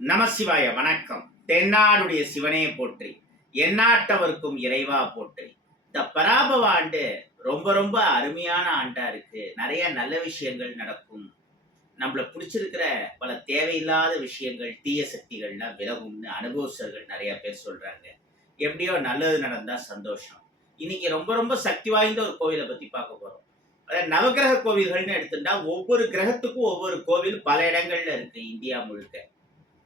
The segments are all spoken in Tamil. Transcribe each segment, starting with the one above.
நமசிவாய வணக்கம். தென்னாடுடைய சிவனே போற்றி, எந்நாட்டவர்க்கும் இறைவா போற்றி. இந்த பராபவ ஆண்டு ரொம்ப ரொம்ப அருமையான ஆண்டா இருக்கு. நிறைய நல்ல விஷயங்கள் நடக்கும். நம்மள பிடிச்சிருக்கிற பல தேவையில்லாத விஷயங்கள், தீய சக்திகள்லாம் விலகும்னு அனுபவஸ்தர்கள் நிறைய பேர் சொல்றாங்க. எப்படியோ நல்லது நடந்தா சந்தோஷம். இன்னைக்கு ரொம்ப ரொம்ப சக்தி வாய்ந்த ஒரு கோவிலை பத்தி பார்க்க போறோம். அதாவது நவகிரக கோவில்கள்னு எடுத்துட்டா ஒவ்வொரு கிரகத்துக்கும் ஒவ்வொரு கோவில் பல இடங்கள்ல இருக்கு இந்தியா முழுக்க.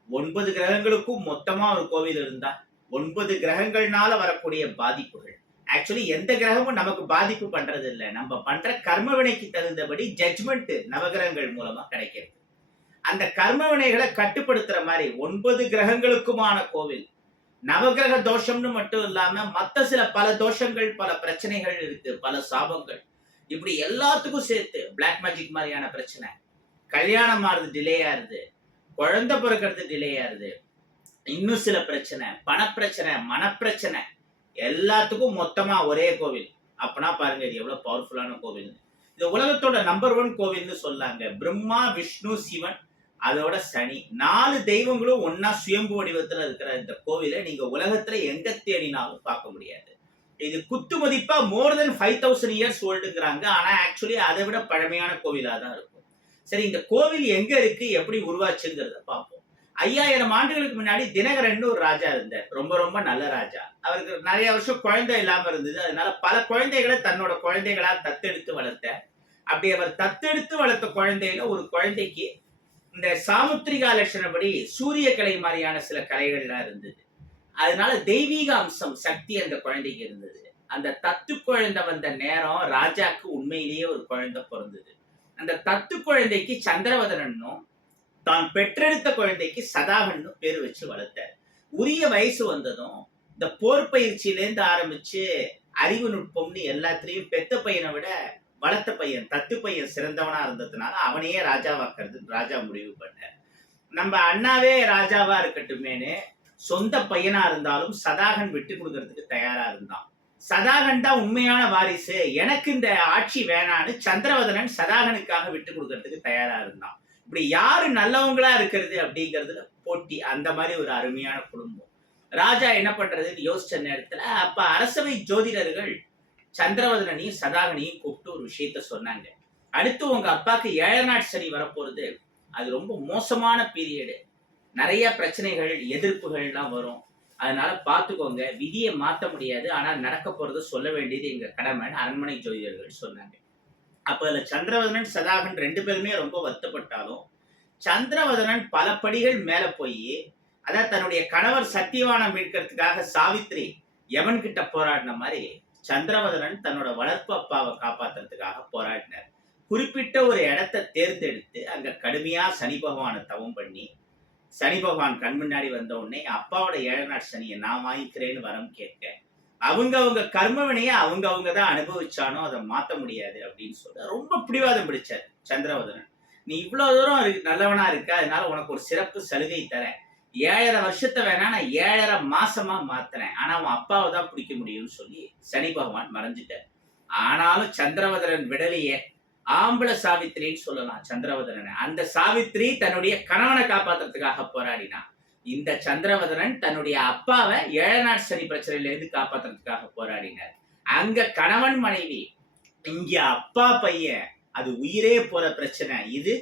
9 கிரகங்களுக்கும் மொத்தமா ஒரு கோவில் இருந்தா 9 கிரகங்கள்னால வரக்கூடிய பாதிப்புகள், ஆக்சுவலி எந்த கிரகமும் நமக்கு பாதிப்பு பண்றது இல்லை. நம்ம பண்ற கர்ம வினைக்கு தகுந்தபடி ஜட்ஜ்மெண்ட் நவகிரகங்கள் மூலமா கிடைக்கிறது. அந்த கர்ம வினைகளை கட்டுப்படுத்துற மாதிரி 9 கிரகங்களுக்குமான கோவில். நவகிரக தோஷம்னு மட்டும் இல்லாம மத்த சில பல தோஷங்கள், பல பிரச்சனைகள் இருக்கு, பல சாபங்கள். இப்படி எல்லாத்துக்கும் சேர்த்து பிளாக் மேஜிக் மாதிரியான பிரச்சனை, கல்யாணம் ஆறுது டிலே ஆறுது, குழந்தை பிறக்கிறது டிலே ஆகுது, இன்னும் சில பிரச்சனை, பணப்பிரச்சனை, மனப்பிரச்சனை, எல்லாத்துக்கும் மொத்தமா ஒரே கோவில். அப்பனா பாருங்க இது எவ்வளவு பவர்ஃபுல்லான கோவில். இது உலகத்தோட நம்பர் 1 கோவில்னு சொல்லாங்க. பிரம்மா, விஷ்ணு, சிவன், அதோட சனி, 4 தெய்வங்களும் ஒன்னா சுயம்பு வடிவத்துல இருக்கிற இந்த கோவிலை நீங்க உலகத்துல எங்க தேடினாலும் பார்க்க முடியாது. இது குத்து மதிப்பா மோர் தென் 5000 இயர்ஸ் ஓல்டுங்கிறாங்க. ஆனா ஆக்சுவலி அதை விட பழமையான கோவிலா தான் இருக்கும். சரி, இந்த கோவில் எங்க இருக்கு, எப்படி உருவாச்சுங்கிறத பார்ப்போம். 5000 ஆண்டுகளுக்கு முன்னாடி தினகரன் ஒரு ராஜா இருந்தார். ரொம்ப ரொம்ப நல்ல ராஜா. அவருக்கு நிறைய வருஷம் குழந்தை இல்லாம இருந்தது. அதனால பல குழந்தைகளை தன்னோட குழந்தைகளா தத்தெடுத்து வளர்த்தார். அப்படி அவர் தத்தெடுத்து வளர்த்த குழந்தையில ஒரு குழந்தைக்கு இந்த சாமுத்திரிகா லட்சணப்படி சூரிய கலை மாதிரியான சில கலைகள்லாம் இருந்தது. அதனால தெய்வீக அம்சம், சக்தி அந்த குழந்தைக்கு இருந்தது. அந்த தத்து குழந்தை வந்த நேரம் ராஜாக்கு உண்மையிலேயே ஒரு குழந்தை பிறந்தது. அந்த தத்து குழந்தைக்கு சந்திரவதனனும், தான் பெற்றெடுத்த குழந்தைக்கு சதாகன்னு பேர் வச்சு வளர்த்தார். உரிய வயசு வந்ததும் இந்த போர் பயிற்சியிலேருந்து ஆரம்பிச்சு அறிவு நுட்பம்னு எல்லாத்திலையும் பெத்த பையனை விட வளர்த்த பையன், தத்து பையன் சிறந்தவனா இருந்ததுனால அவனையே ராஜாவாக்குறது ராஜா முடிவு பண்ணார். நம்ம அண்ணாவே ராஜாவா இருக்கட்டுமேனு சொந்த பையனா இருந்தாலும் சதாகன் விட்டு கொடுக்கறதுக்கு தயாரா இருந்தான். சதாகன் தான் உண்மையான வாரிசு, எனக்கு இந்த ஆட்சி வேணான்னு சந்திரவதனன் சதாகனுக்காக விட்டு கொடுக்கறதுக்கு தயாரா இருந்தான். இப்படி யாரு நல்லவங்களா இருக்கிறது அப்படிங்கிறதுல போட்டி. அந்த மாதிரி ஒரு அருமையான குடும்பம். ராஜா என்ன பண்றதுன்னு யோசிச்ச நேரத்துல அப்ப அரசவை ஜோதிடர்கள் சந்திரவதனனையும் சதாகனையும் கூப்பிட்டு ஒரு விஷயத்த சொன்னாங்க. அடுத்து உங்க அப்பாக்கு 7 நாட் சனி வரப்போறது, அது ரொம்ப மோசமான பீரியடு, நிறைய பிரச்சனைகள், எதிர்ப்புகள்லாம் வரும். அதனால பார்த்துக்கோங்க, விதியை மாற்ற முடியாது, ஆனால் நடக்க போறது சொல்ல வேண்டியது எங்க கடமைன்னு அரண்மனை ஜோதிடர்கள் சொன்னாங்க. அப்ப அதுல சந்திரவதனன் சதாகன் 2 பேருமே ரொம்ப வருத்தப்பட்டாலும் சந்திரவதனன் பல படிகள் மேல போய், அதாவது தன்னுடைய கணவர் சத்தியவானம் மீட்கிறதுக்காக சாவித்ரி யமன் கிட்ட போராடின மாதிரி சந்திரவதனன் தன்னோட வளர்ப்பு அப்பாவை காப்பாத்துறதுக்காக போராடினார். குறிப்பிட்ட ஒரு இடத்தை தேர்ந்தெடுத்து அங்க கடுமையா சனி பகவானை தவம் பண்ணி, சனி பகவான் கண் முன்னாடி வந்த உடனே அப்பாவோட 7 நாட் சனியை நான் வாங்கிக்கிறேன்னு வரம் கேட்க, அவங்க கர்மவினையை அவங்க தான் அனுபவிச்சானோ அதை மாத்த முடியாது அப்படின்னு சொல்ல ரொம்ப பிடிவாதம் பிடிச்சார் சந்திரவதனன். நீ இவ்வளவு தூரம் நல்லவனா இருக்க, அதனால உனக்கு ஒரு சிறப்பு சலுகை தரேன். 7.5 வருஷத்தை வேணா நான் 7.5 மாசமா மாத்துறேன், ஆனா அவன் அப்பாவை தான் பிடிக்க முடியும்னு சொல்லி சனி பகவான் மறைஞ்சிட்டார். ஆனாலும் சந்திரவதனன் விடலையே. ஆம்பளை சாவித்திரின்னு சொல்லலாம் சந்திரவதனனை. அந்த சாவித்திரி தன்னுடைய கணவனை காப்பாத்துறதுக்காக போராடினான். இந்த சந்திரவதனன் தன்னுடைய அப்பாவை 7 நாட் சனி பிரச்சனையில இருந்து காப்பாத்துறதுக்காக போராடினார். அங்க கணவன் மனைவி, இங்க அப்பா பையன், அது உயிரே போற பிரச்சனை. இது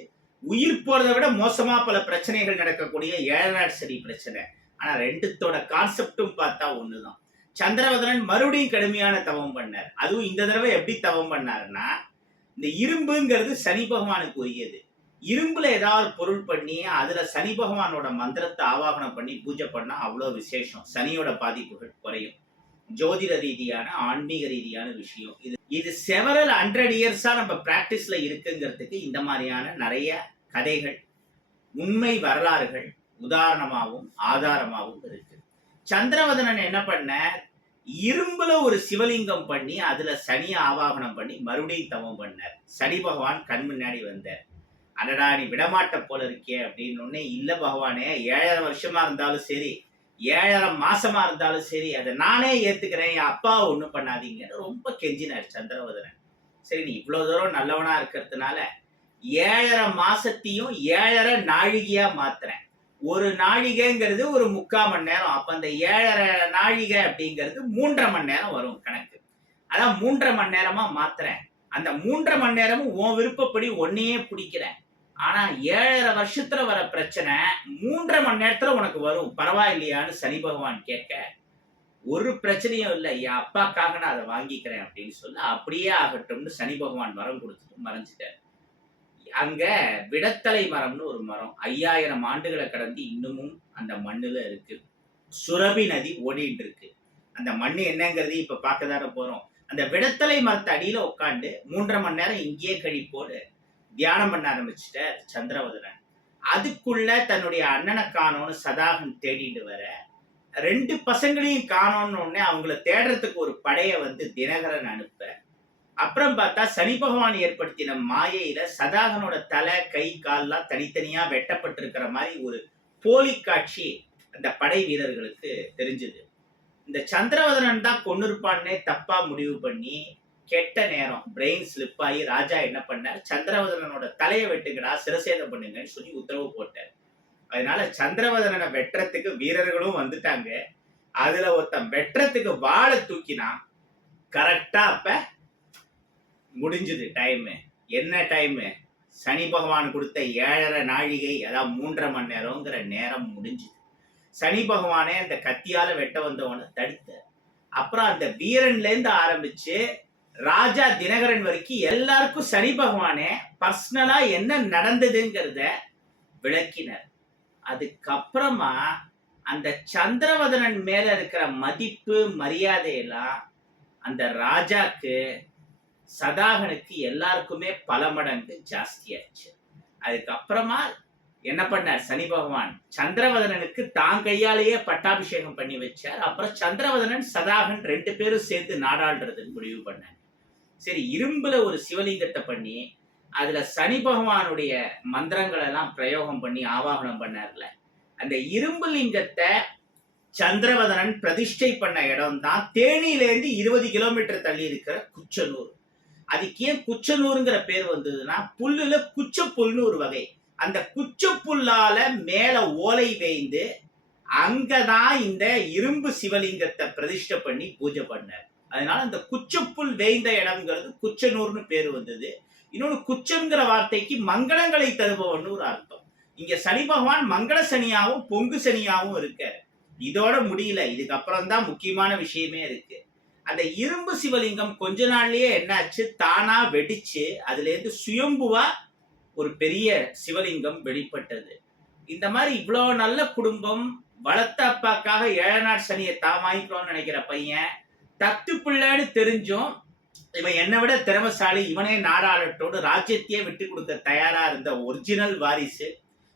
உயிர் போறதை விட மோசமா பல பிரச்சனைகள் நடக்கக்கூடிய 7 நாட் சனி பிரச்சனை. ஆனா ரெண்டுத்தோட கான்செப்டும் பார்த்தா ஒண்ணுதான். சந்திரவதனன் மறுபடியும் கடுமையான தவம் பண்ணார். அதுவும் இந்த தடவை எப்படி தவம் பண்ணாருன்னா, இந்த இரும்புங்கிறது சனி பகவானுக்கு உரியது. இரும்புல ஏதாவது பொருள் பண்ணி அதுல சனி பகவானோட மந்திரத்தை ஆவாகனம் பண்ணி பூஜை பண்ணா அவ்வளவு விசேஷம், சனியோட பாதிப்புகள் குறையும். ஜோதிட ரீதியான ஆன்மீக ரீதியான விஷயம் இது செவரல் 100 இயர்ஸா நம்ம பிராக்டிஸ்ல இருக்குங்கிறதுக்கு இந்த மாதிரியான நிறைய கதைகள், உண்மை வரலாறுகள் உதாரணமாகவும் ஆதாரமாகவும் இருக்கு. சந்திரவதனன் என்ன பண்ண, இரும்புல ஒரு சிவலிங்கம் பண்ணி அதுல சனி ஆவாகனம் பண்ணி மறுபடியும் தவம் பண்ணார். சனி பகவான் கண் முன்னாடி வந்தார். அடடா நீ விடமாட்ட போல இருக்கே அப்படின்னு ஒன்னே, இல்ல பகவானே, 7.5 வருஷமா இருந்தாலும் சரி, 7.5 மாசமா இருந்தாலும் சரி, அதை நானே ஏத்துக்கிறேன், என் அப்பாவை ஒண்ணும் பண்ணாதீங்கன்னு ரொம்ப கெஞ்சினார் சந்திரவதனன். சரி, நீ இவ்வளவு தூரம் நல்லவனா இருக்கிறதுனால 7.5 மாசத்தையும் 7.5 நாழிகையா மாத்துறேன், ஒரு நாழிகைங்கிறது ஒரு 3/4 மணி நேரம். அப்ப அந்த 7:30 நாழிகை அப்படிங்கிறது 3:30 மணி நேரம் வரும் கணக்கு. அதான் 3:30 மணி நேரமா மாத்துறேன். அந்த 3:30 மணி நேரமும் உன் விருப்பப்படி உன்னையே பிடிக்கிறேன். ஆனா 7:30 வருஷத்துல வர பிரச்சனை 3:30 மணி நேரத்துல உனக்கு வரும். பரவாயில்லையான்னு சனி பகவான் கேட்க, ஒரு பிரச்சனையும் இல்ல. என் அப்பாக்காக நான் அதை வாங்கிக்கிறேன் அப்படின்னு சொல்லி, அப்படியே ஆகட்டும்னு சனி பகவான் வரம் கொடுத்துட்டு மறைஞ்சிட்டார். அங்க விடத்தலை மரம்னு ஒரு மரம் 5000 ஆண்டுகளை கடந்து இன்னமும் அந்த மண்ணுல இருக்கு. சுரபி நதி ஓடிட்டு இருக்கு. அந்த மண்ணு என்னங்கிறது இப்ப பார்க்கதான போறோம். அந்த விடத்தலை மரத்து அடியில உட்காந்து 3:30 மணி நேரம் இங்கேயே கழிப்போடு தியானம் பண்ண ஆரம்பிச்சுட்டார் சந்திரவதனன். அதுக்குள்ள தன்னுடைய அண்ணனை காணோன்னு சதாகன் தேடிட்டு வர, 2 பசங்களையும் காணோன்னு உடனே அவங்கள தேடுறதுக்கு ஒரு படைய தினகரன் அனுப்ப, அப்புறம் பார்த்தா சனி பகவான் ஏற்படுத்தின மாயையில சதாகனோட தலை கை கால்லாம் தனித்தனியா வெட்டப்பட்டிருக்கிற மாதிரி ஒரு போலி காட்சி அந்த படை வீரர்களுக்கு தெரிஞ்சது. இந்த சந்திரவதனன் தான் கொன்னிருப்பான்னே தப்பா முடிவு பண்ணி, கெட்ட நேரம் பிரெயின் ஸ்லிப் ஆகி ராஜா என்ன பண்ணார், சந்திரவதனனோட தலையை வெட்டுங்கடா, சிரசேதம் பண்ணுங்கன்னு சொல்லி உத்தரவு போட்டார். அதனால சந்திரவதனனை வெட்டுறதுக்கு வீரர்களும் வந்துட்டாங்க. அதுல ஒருத்தன் வெட்டுறதுக்கு வாழை தூக்கினா கரெக்டா அப்ப முடிஞ்சது டைம். என்ன டைம்? சனி பகவான் கொடுத்த 7:30 நாழிகை, அதாவது 3:30 மணி நேரம்ங்கிற நேரம் முடிஞ்சுது. சனி பகவானே அந்த கத்தியால வெட்ட வந்தவனை தடுத்தார். அப்புறம் அந்த வீரன்ல இருந்து ஆரம்பிச்சு ராஜா தினகரன் வரைக்கும் எல்லாருக்கும் சனி பகவானே பர்சனலா என்ன நடந்ததுங்கிறத விளக்கினர். அதுக்கப்புறமா அந்த சந்திரவதனன் மேல இருக்கிற மதிப்பு மரியாதையெல்லாம் அந்த ராஜாக்கு சதாகனுக்கு எல்லாருக்குமே பல மடங்கு ஜாஸ்தியாச்சு. அதுக்கப்புறமா என்ன பண்ணார் சனி பகவான், சந்திரவதனனுக்கு தான் கையாலேயே பட்டாபிஷேகம் பண்ணி வச்சார். அப்புறம் சந்திரவதனன் சதாகன் 2 பேரும் சேர்ந்து நாடாளுறதுன்னு முடிவு பண்ணார். சரி, இரும்புல ஒரு சிவலிங்கத்தை பண்ணி அதுல சனி பகவானுடைய மந்திரங்கள் எல்லாம் பிரயோகம் பண்ணி ஆவாகனம் பண்ணார்ல, அந்த இரும்பு லிங்கத்தை சந்திரவதனன் பிரதிஷ்டை பண்ண இடம் தான் தேனியிலேருந்து 20 கிலோமீட்டர் தள்ளி இருக்கிற குச்சனூர். அதுக்கு ஏன் குச்சனூருங்கிற பேர் வந்ததுன்னா, புல்லுல குச்ச புல்னு ஒரு வகை. அந்த குச்ச புல்லால மேல ஓலை வேய்ந்து அங்கதான் இந்த இரும்பு சிவலிங்கத்தை பிரதிஷ்டை பண்ணி பூஜை பண்ணார். அதனால அந்த குச்சப்புல் வேய்ந்த இடம்ங்கிறது குச்சனூர்னு பேர் வந்தது. இன்னொன்னு, குச்சங்கிற வார்த்தைக்கு மங்களங்களை தருபவன் ஒரு அர்த்தம். இங்க சனி பகவான் மங்கள சனியாவும் பொங்கு சனியாவும் இருக்காரு. இதோட முடியல, இதுக்கப்புறம் தான் முக்கியமான விஷயமே இருக்கு. அந்த இரும்பு சிவலிங்கம் கொஞ்ச நாள்லயே என்னாச்சு, தானா வெடிச்சு அதுல இருந்து சுயம்புவா ஒரு பெரிய சிவலிங்கம் வெளிப்பட்டது. இந்த மாதிரி இவ்வளவு நல்ல குடும்பம், வளர்த்த அப்பாக்காக 7 நாள் சனியை தாமாயிக்கணும்னு நினைக்கிற பையன், தத்து பிள்ளைன்னு தெரிஞ்சும் இவன் என்னை விட திறமசாலி, இவனே நாடாளட்டோடு ராஜ்யத்தையே விட்டு கொடுக்க தயாரா இருந்த ஒரிஜினல் வாரிசு.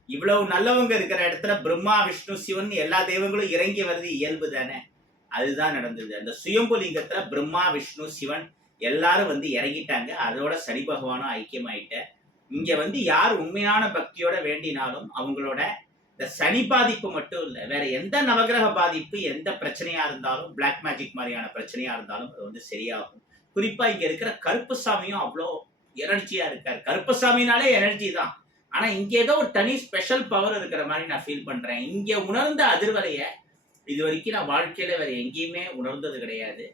இவ்வளவு நல்லவங்க இருக்கிற இடத்துல பிரம்மா விஷ்ணு சிவன் எல்லா தெய்வங்களும் இறங்கி வருது இயல்பு தானே. அதுதான் நடந்தது. அந்த சுயம்புலிங்கத்துல பிரம்மா விஷ்ணு சிவன் எல்லாரும் இறங்கிட்டாங்க. அதோட சனி பகவானும் ஐக்கியமாயிட்ட. இங்க யார் உண்மையான பக்தியோட வேண்டினாலும் அவங்களோட இந்த சனி பாதிப்பு மட்டும் இல்ல, வேற எந்த நவகிரக பாதிப்பு, எந்த பிரச்சனையா இருந்தாலும், பிளாக் மேஜிக் மாதிரியான பிரச்சனையா இருந்தாலும் அது சரியாகும். குறிப்பா இங்க இருக்கிற கருப்பசாமியும் அவ்வளோ எனர்ஜியா இருக்காரு. கருப்பசாமினாலே எனர்ஜி தான். ஆனா இங்க ஏதோ ஒரு தனி ஸ்பெஷல் பவர் இருக்கிற மாதிரி நான் ஃபீல் பண்றேன். இங்க உணர்ந்த அதிர்வலைய இது வரைக்கும் நான் வாழ்க்கையில வேற எங்கேயுமே உணர்ந்தது கிடையாது.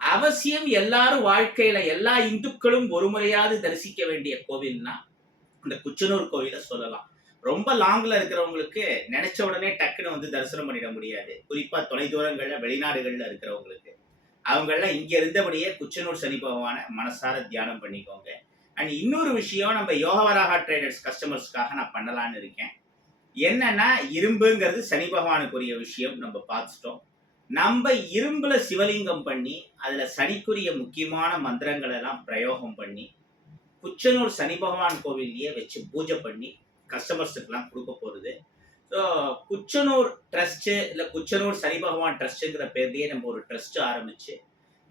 அவசியம் எல்லாரும் வாழ்க்கையில எல்லா இந்துக்களும் ஒரு முறையாவது தரிசிக்க வேண்டிய கோவில்னா இந்த குச்சனூர் கோவிலை சொல்லலாம். ரொம்ப லாங்ல இருக்கிறவங்களுக்கு நினைச்ச உடனே டக்குன்னு தரிசனம் பண்ணிட முடியாது. குறிப்பா தொலை தூரங்கள்ல வெளிநாடுகள்ல இருக்கிறவங்களுக்கு அவங்கள இங்க இருந்தபடியே குச்சனூர் சனி பகவானை மனசார தியானம் பண்ணிக்கோங்க. அண்ட் இன்னொரு விஷயம், நம்ம யோகவராகா ட்ரேடர்ஸ் கஸ்டமர்ஸ்க்காக நான் பண்ணலான்னு இருக்கேன். என்னன்னா, இரும்புங்கிறது சனி பகவானுக்குரிய விஷயம் நம்ம பார்த்துட்டோம். நம்ம இரும்புல சிவலிங்கம் பண்ணி அதுல சனிக்குரிய முக்கியமான மந்திரங்கள் எல்லாம் பிரயோகம் பண்ணி குச்சனூர் சனி பகவான் கோவிலையே வச்சு பூஜை பண்ணி கஸ்டமர்ஸுக்கெல்லாம் கொடுக்க போறது. ஸோ குச்சனூர் ட்ரஸ்ட் இல்லை குச்சனூர் சனி பகவான் ட்ரஸ்ட்டுங்கிற பேர்லயே நம்ம ஒரு ட்ரஸ்ட் ஆரம்பிச்சு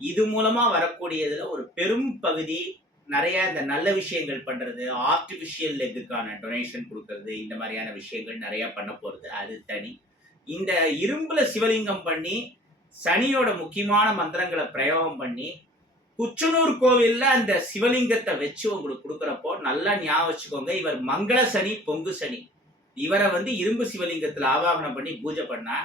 இது மூலமா வரக்கூடியதுல ஒரு பெரும் பகுதி நிறைய இந்த நல்ல விஷயங்கள் பண்றது, ஆர்டிபிஷியல் லெக்குக்கான டொனேஷன் கொடுக்கறது, இந்த மாதிரியான விஷயங்கள் நிறைய பண்ண போறது. அது தனி. இந்த இரும்புல சிவலிங்கம் பண்ணி சனியோட முக்கியமான மந்திரங்களை பிரயோகம் பண்ணி குச்சனூர் கோவில்ல அந்த சிவலிங்கத்தை வச்சு உங்களுக்கு கொடுக்குறப்போ நல்லா ஞாபகம் வச்சுக்கோங்க, இவர் மங்கள சனி பொங்கு சனி. இவரை வந்து இரும்பு சிவலிங்கத்துல ஆவாகனம் பண்ணி பூஜை பண்ணா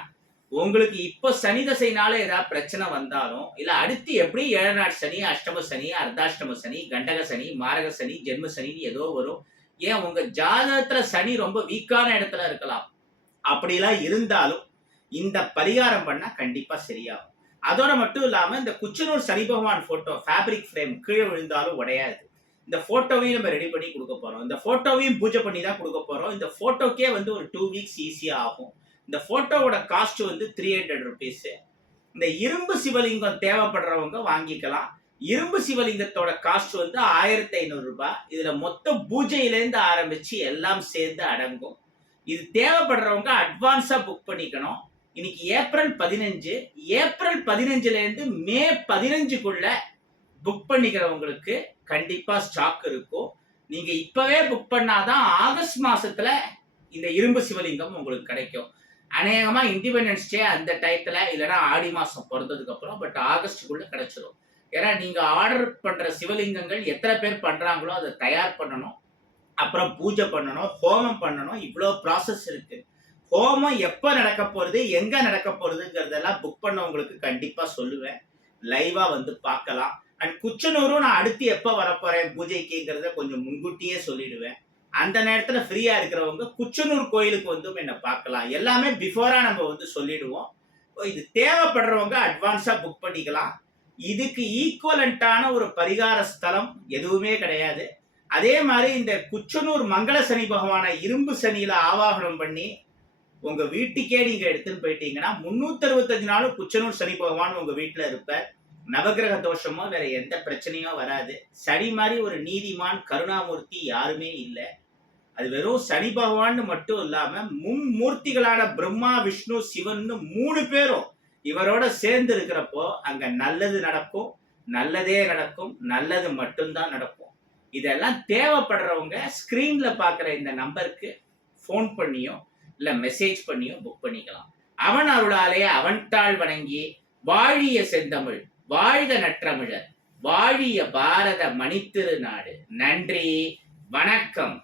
உங்களுக்கு இப்போ சனி தசைனால ஏதாவது பிரச்சனை வந்தாலும் இல்ல அடுத்து எப்படி 7 நாட் சனி, அஷ்டம சனி, அர்த்தாஷ்டம சனி, கண்டக சனி, மாரக சனி, ஜென்ம சனின்னு ஏதோ வரும். ஏன் உங்க ஜாதகத்துல சனி ரொம்ப வீக்கான இடத்துல இருக்கலாம். அப்படிலாம் இருந்தாலும் இந்த பரிகாரம் பண்ணா கண்டிப்பா சரியாகும். அதோட மட்டும் இல்லாம இந்த குச்சனூர் சனி பகவான் போட்டோ ஃபேப்ரிக் ஃப்ரேம் கீழே விழுந்தாலும் உடையாது. இந்த போட்டோவையும் நம்ம ரெடி பண்ணி கொடுக்க போறோம். இந்த போட்டோவையும் பூஜை பண்ணி தான் கொடுக்க போறோம். இந்த போட்டோக்கே வந்து ஒரு 2 வீக்ஸ் ஈஸியா ஆகும். இந்த போட்டோவோட காஸ்ட் வந்து 300 ருபீஸ். இந்த இரும்பு சிவலிங்கம் தேவைப்படுறவங்க வாங்கிக்கலாம். இரும்பு சிவலிங்கத்தோட காஸ்ட் வந்து 1500 ரூபாய். இதுல மொத்த பூஜையிலேருந்து ஆரம்பிச்சு எல்லாம் சேர்ந்து அடங்கும். இது தேவைப்படுறவங்க அட்வான்ஸா புக் பண்ணிக்கணும். இன்னைக்கு ஏப்ரல் 15. ஏப்ரல் 15ல இருந்து மே 15க்குள்ள புக் பண்ணிக்கிறவங்களுக்கு கண்டிப்பா ஸ்டாக் இருக்கும். நீங்க இப்பவே புக் பண்ணாதான் ஆகஸ்ட் மாசத்துல இந்த இரும்பு சிவலிங்கம் உங்களுக்கு கிடைக்கும். அநேகமா இண்டிபெண்டன்ஸ் டே அந்த டயத்துல இல்லைன்னா ஆடி மாசம் பிறந்ததுக்கு அப்புறம், பட் ஆகஸ்டுக்குள்ள கிடைச்சிடும். ஏன்னா நீங்க ஆர்டர் பண்ற சிவலிங்கங்கள் எத்தனை பேர் பண்றாங்களோ அதை தயார் பண்ணணும், அப்புறம் பூஜை பண்ணணும், ஹோமம் பண்ணணும். இவ்வளோ ப்ராசஸ் இருக்கு. ஹோமம் எப்போ நடக்க போறது, எங்க நடக்க போறதுங்கிறதெல்லாம் புக் பண்ணவங்களுக்கு கண்டிப்பா சொல்லுவேன். லைவா வந்து பார்க்கலாம். அண்ட் குச்சனூரும் நான் அடுத்து எப்போ வரப்போறேன் பூஜைக்குங்கிறத கொஞ்சம் முன்கூட்டியே சொல்லிடுவேன். அந்த நேரத்துல ஃப்ரீயா இருக்கிறவங்க குச்சனூர் கோயிலுக்கு வந்து என்ன பார்க்கலாம். எல்லாமே பிஃபோரா நம்ம வந்து சொல்லிடுவோம். இது தேவைப்படுறவங்க அட்வான்ஸா புக் பண்ணிக்கலாம். இதுக்கு ஈக்குவலண்டான ஒரு பரிகார ஸ்தலம் எதுவுமே கிடையாது. அதே மாதிரி இந்த குச்சனூர் மங்கள சனி பகவான இரும்பு சனியில ஆவாகனம் பண்ணி உங்க வீட்டுக்கே நீங்க எடுத்துன்னு போயிட்டீங்கன்னா 365 நாளும் குச்சனூர் சனி பகவான் உங்க வீட்டுல இருப்பார். நவகிரக தோஷமோ வேற எந்த பிரச்சனையும் வராது. சனி மாதிரி ஒரு நீதிமான் கருணாமூர்த்தி யாருமே இல்லை. அது வெறும் சனி பகவான் மட்டும் இல்லாம மும்மூர்த்திகளான பிரம்மா, விஷ்ணு, சிவன் 3 பேரும் இவரோட சேர்ந்து இருக்கிறப்போ அங்க நல்லது நடக்கும், நல்லதே நடக்கும், நல்லது மட்டும்தான் நடக்கும். இதெல்லாம் தேவைப்படுறவங்க ஸ்கிரீன்ல பாக்குற இந்த நம்பருக்கு ஃபோன் பண்ணியோ இல்ல மெசேஜ் பண்ணியோ புக் பண்ணிக்கலாம். அவன் அருளாலே அவன்தாள் வணங்கி வாழிய செந்தமிழ், வாழ்க நற்றமிழர், வாழிய பாரத மணித்திரு நாடு. நன்றி, வணக்கம்.